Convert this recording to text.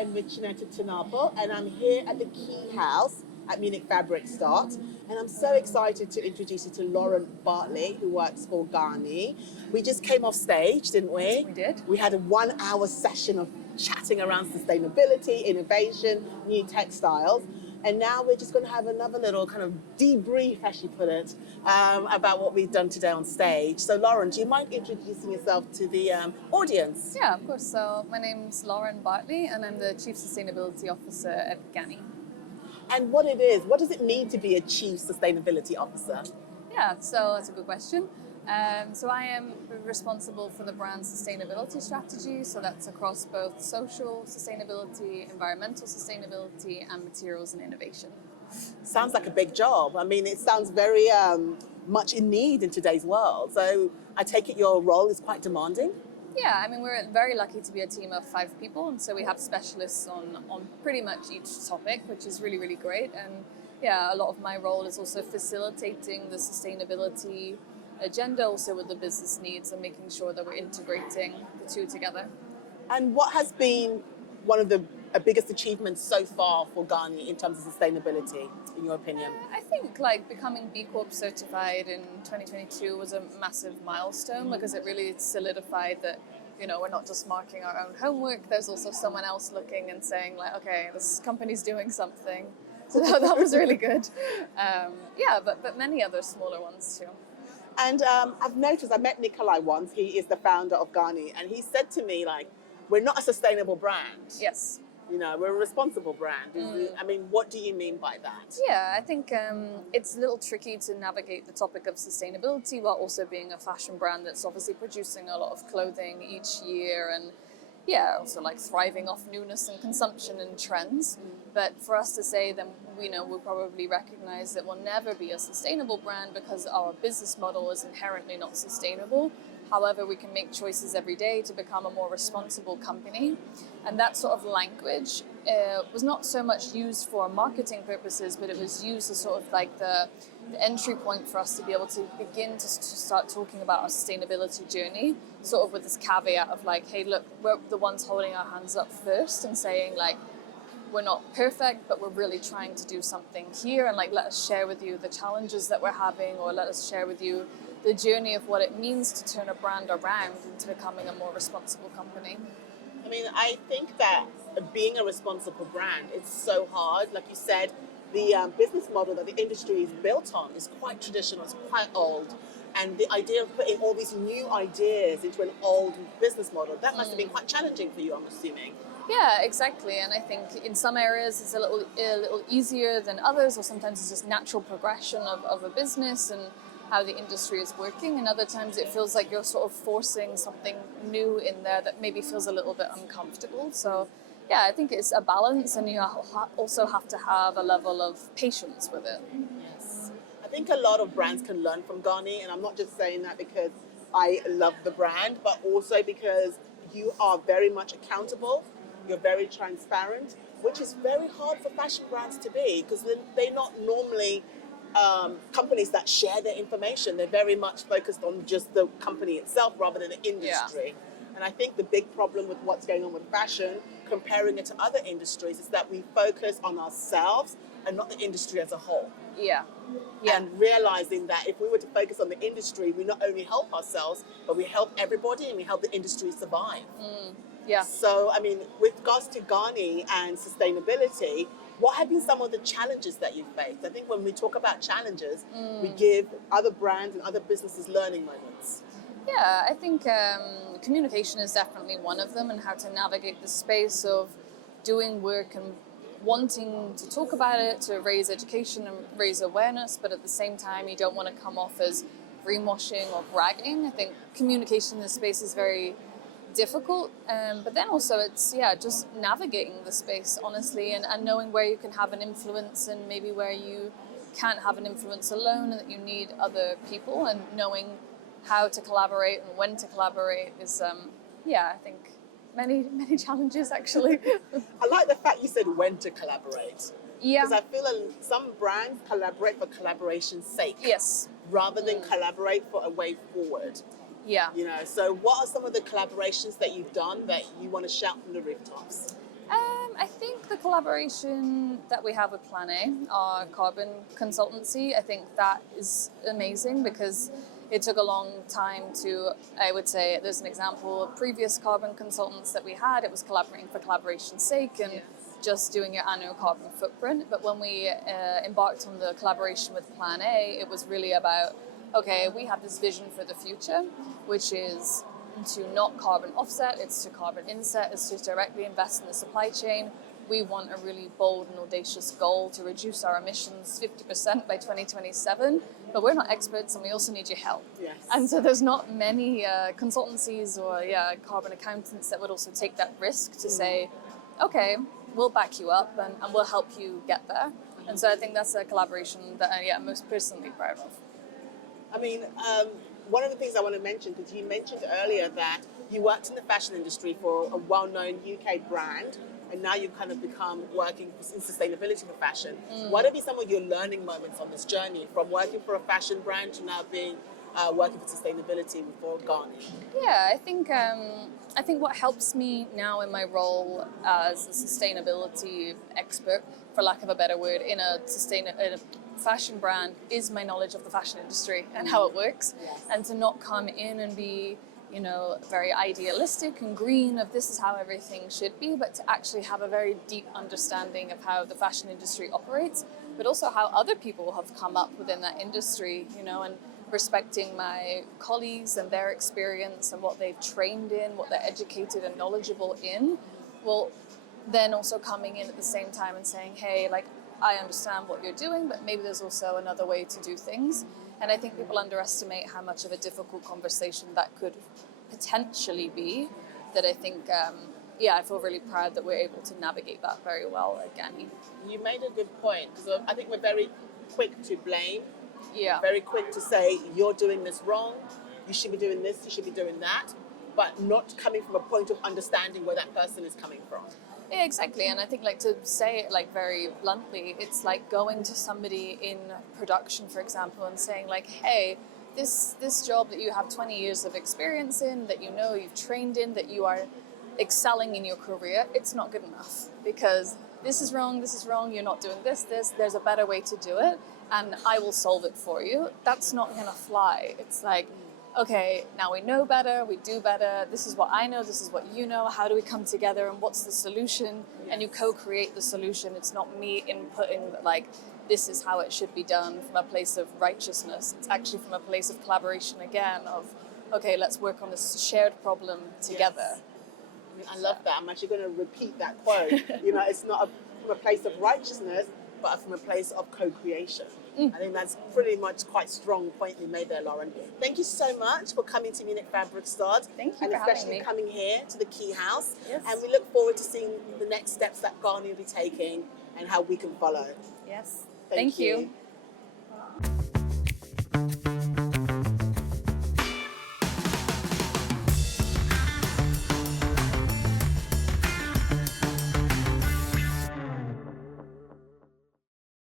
and Muchaneta to Napel, and I'm here at the Key House at Munich Fabric Start. And I'm so excited to introduce you to Lauren Bartley, who works for Ganni. We just came off stage, didn't we? We did. We had a 1 hour session of chatting around sustainability, innovation, new textiles. And now we're just going to have another little kind of debrief, as she put it, about what we've done today on stage. So Lauren, do you mind introducing yourself to the audience? Yeah, of course. So my name's Lauren Bartley and I'm the Chief Sustainability Officer at Ganni. And what it is, what does it mean to be a Chief Sustainability Officer? Yeah, so that's a good question. So I am responsible for the brand's sustainability strategy. So that's across both social sustainability, environmental sustainability, and materials and innovation. Sounds like a big job. I mean, it sounds very much in need in today's world. So I take it your role is quite demanding? Yeah, I mean, we're very lucky to be a team of 5 people. And so we have specialists on pretty much each topic, which is really, really great. And yeah, a lot of my role is also facilitating the sustainability agenda also with the business needs and making sure that we're integrating the two together. And what has been one of the biggest achievements so far for Ganni in terms of sustainability, in your opinion? I think like becoming B Corp certified in 2022 was a massive milestone because it really solidified that, you know, we're not just marking our own homework, there's also someone else looking and saying like, okay, this company's doing something. So that was really good. But many other smaller ones too. And I've noticed, I met Nikolai once, he is the founder of Ganni, and he said to me, like, we're not a sustainable brand. Yes. You know, we're a responsible brand. I mean, what do you mean by that? Yeah, I think it's a little tricky to navigate the topic of sustainability while also being a fashion brand that's obviously producing a lot of clothing each year and also like thriving off newness and consumption and trends. But for us to say then, we'll probably recognize that we'll never be a sustainable brand because our business model is inherently not sustainable. However, we can make choices every day to become a more responsible company. And that sort of language was not so much used for marketing purposes, but it was used as sort of like the entry point for us to be able to begin to start talking about our sustainability journey, sort of with this caveat of like, hey, look, we're the ones holding our hands up first and saying like, we're not perfect, but we're really trying to do something here. And like, let us share with you the challenges that we're having, or let us share with you the journey of what it means to turn a brand around into becoming a more responsible company. I mean, I think that being a responsible brand, it's so hard. Like you said, the business model that the industry is built on is quite traditional, it's quite old. And the idea of putting all these new ideas into an old business model, that must have been quite challenging for you, I'm assuming. Yeah, exactly. And I think in some areas it's a little easier than others, or sometimes it's just natural progression of a business and how the industry is working. And other times it feels like you're sort of forcing something new in there that maybe feels a little bit uncomfortable. So yeah, I think it's a balance, and you also have to have a level of patience with it. Yes. I think a lot of brands can learn from Ganni, and I'm not just saying that because I love the brand, but also because you are very much accountable, you're very transparent, which is very hard for fashion brands to be, because they're not normally companies that share their information. They're very much focused on just the company itself rather than the industry. Yeah. And I think the big problem with what's going on with fashion, comparing it to other industries, is that we focus on ourselves and not the industry as a whole. Yeah. And realizing that if we were to focus on the industry, we not only help ourselves, but we help everybody and we help the industry survive. Yeah. So, I mean, with regards to Ganni and sustainability, what have been some of the challenges that you've faced? I think when we talk about challenges, we give other brands and other businesses learning moments. Yeah, I think communication is definitely one of them, and how to navigate the space of doing work and wanting to talk about it, to raise education and raise awareness, but at the same time, you don't want to come off as greenwashing or bragging. I think communication in this space is very difficult, but then also it's just navigating the space honestly, and knowing where you can have an influence and maybe where you can't have an influence alone, and that you need other people, and knowing how to collaborate and when to collaborate is I think many challenges actually. I like the fact you said when to collaborate. Yeah. Because I feel some brands collaborate for collaboration's sake. Yes. Rather than collaborate for a way forward. Yeah. You know, so what are some of the collaborations that you've done that you want to shout from the rooftops? I think the collaboration that we have with Plan A, our carbon consultancy, I think that is amazing because it took a long time to, I would say, there's an example of previous carbon consultants that we had. It was collaborating for collaboration's sake and just doing your annual carbon footprint. But when we embarked on the collaboration with Plan A, it was really about, okay, we have this vision for the future, which is to not carbon offset, it's to carbon inset, it's to directly invest in the supply chain. We want a really bold and audacious goal to reduce our emissions 50% by 2027, but we're not experts and we also need your help. Yes. And so there's not many consultancies or carbon accountants that would also take that risk to say, okay, we'll back you up and we'll help you get there. And so I think that's a collaboration that I'm most personally proud of. I mean, one of the things I want to mention, because you mentioned earlier that you worked in the fashion industry for a well-known UK brand, and now you've kind of become working in sustainability for fashion. What have been some of your learning moments on this journey, from working for a fashion brand to now being working for sustainability for Ganni? Yeah, I think what helps me now in my role as a sustainability expert, for lack of a better word, in a fashion brand is my knowledge of the fashion industry and how it works, and to not come in and be, very idealistic and green of this is how everything should be, but to actually have a very deep understanding of how the fashion industry operates, but also how other people have come up within that industry, and respecting my colleagues and their experience and what they've trained in, what they're educated and knowledgeable in. Well, then also coming in at the same time and saying, hey, I understand what you're doing, but maybe there's also another way to do things. And I think people underestimate how much of a difficult conversation that could potentially be, that I think, I feel really proud that we're able to navigate that very well at Ganni. You made a good point, because I think we're very quick to blame, very quick to say, you're doing this wrong, you should be doing this, you should be doing that, but not coming from a point of understanding where that person is coming from. Yeah, exactly. And I think to say it very bluntly, it's like going to somebody in production, for example, and saying hey, this job that you have 20 years of experience in, that you've trained in, that you are excelling in your career, it's not good enough because this is wrong, you're not doing this, there's a better way to do it and I will solve it for you. That's not gonna fly. It's okay, now we know better, we do better, this is what I know, this is what you know, how do we come together and what's the solution? And you co-create the solution. It's not me inputting this is how it should be done from a place of righteousness. It's actually from a place of collaboration again of, okay, let's work on this shared problem together. Yes. I love that. I'm actually going to repeat that quote. It's not from a place of righteousness, but from a place of co-creation. I think that's pretty much quite strong point you made there, Lauren. Thank you so much for coming to Munich Fabric Start. Thank you and for having especially me. coming here to the Key House. Yes. And we look forward to seeing the next steps that Ganni will be taking and how we can follow. Yes. Thank you.